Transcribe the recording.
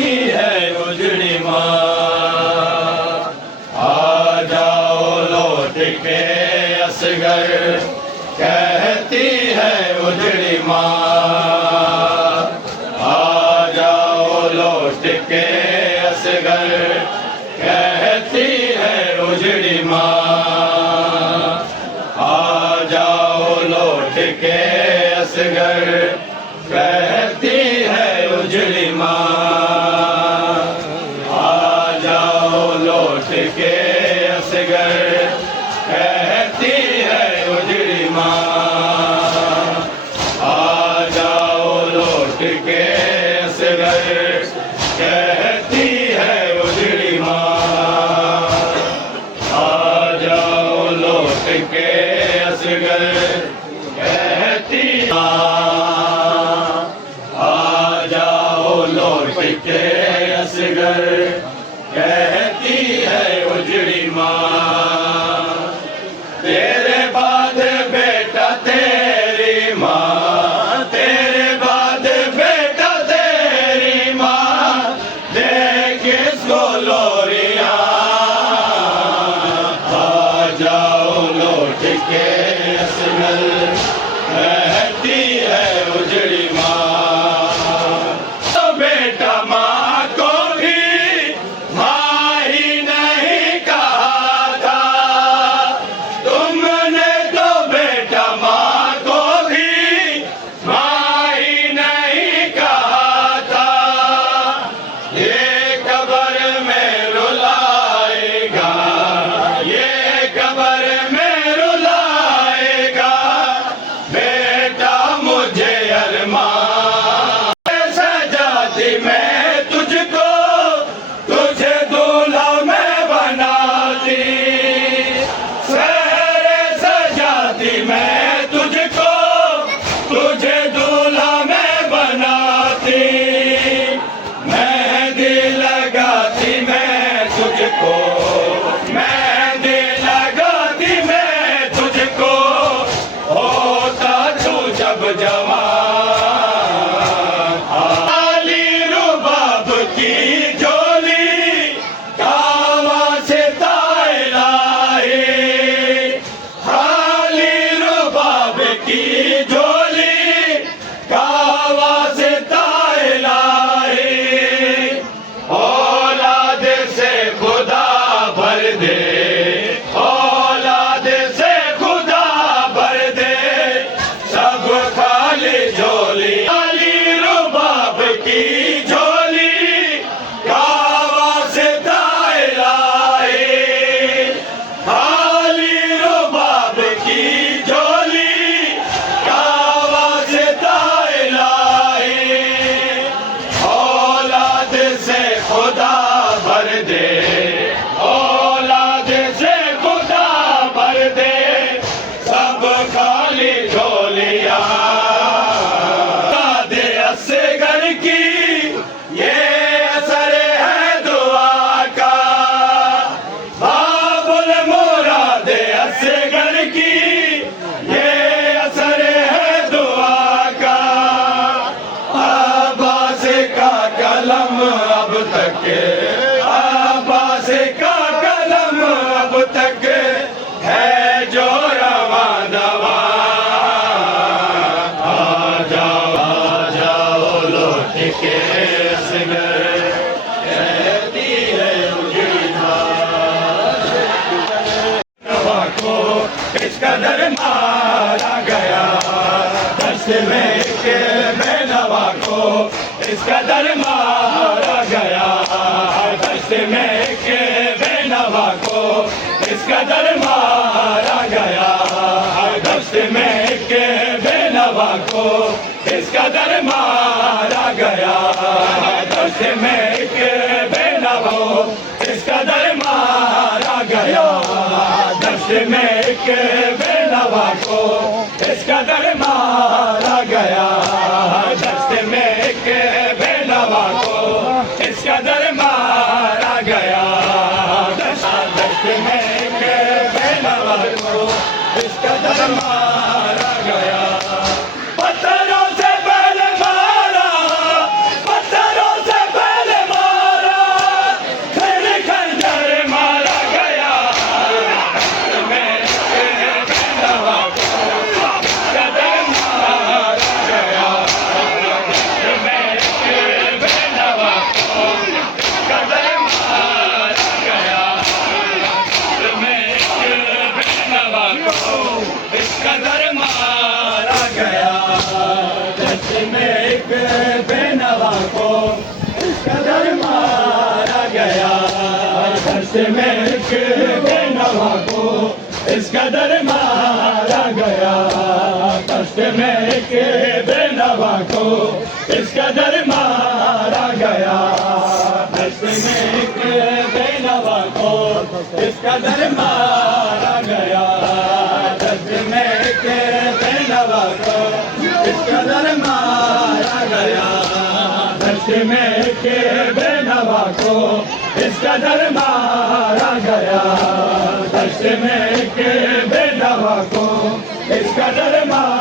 है उजड़ी माँ, आ जाओ लौट के असगर, कहती है उजड़ी माँ, आ जाओ लौट के असगर, कहती है उजड़ी माँ, आ जाओ लौट के असगर, कहती है उजड़ी माँ, आ जाओ लौट के असगर, कहती है उजड़ी माँ, आ जाओ लौट के असगर, कहती है उजड़ी माँ, आ जाओ लौट के असगर, कहती लौट के असगर, कहती है उजड़ी माँ, तेरे बाद बेटा तेरी माँ, तेरे बाद बेटा तेरी माँ, देख इसको लोरियाँ, आ जाओ लौट के असगर, कहती है उजड़ी माँ, मेहंदी लगाती मैं तुझको, होता तू जब जवान, आली रुबाब की झोली, कावा से ताए लाए, आली रुबाब की झोली, कावा से ताए लाए, औलाद से खुदा भर दे, औलाद से खुदा भर दे, सब खाली झोली, खाली रुबाब की झोली, कावा से ताए लाए, खाली रुबाब की झोली, कावा से ताए लाए, औलाद से खुदा भर दे, औलाद से खुदा भर दे, सब खाली झोलियाँ, दे असगर की ये असर है दुआ का, बाबुल मुराद असगर की ये असर है दुआ का, अब्बास का कलम अब तक, अब्बास का कलम अब तक है जो रवां दवा, आ जाओ लौट के असगर, कहती है उजड़ी माँ, नवा को इस कदर मारा गया, दस्त में के बेनवा को इस कदर मारा गया, दस्त में के बेनवा को इस कदर मारा गया, दस्त में के बेनवा को इस कदर मारा गया, दस्त में के बेनवा को इस कदर मारा गया, दस्त में के बेनवा को इस कदर मारा गया, दस्त में के बेनवा को इस कदर मारा गया, दस्त में के बेनवा को इस कदर मारा गया, पत्थरों से पहले मारा, पत्थरों से पहले कदर मारा गया दस्त में के बेनवा को इस कदर मारा गया दस्त में के बेनवा को इस कदर मारा गया दस्त में के बेनवा को इस कदर मारा गया दस्त में के बेनवा को इस कदर मारा गया दस्त में के बेनवा को इस कदर मारा गया दस्त में के बेनवा को इस कदर मारा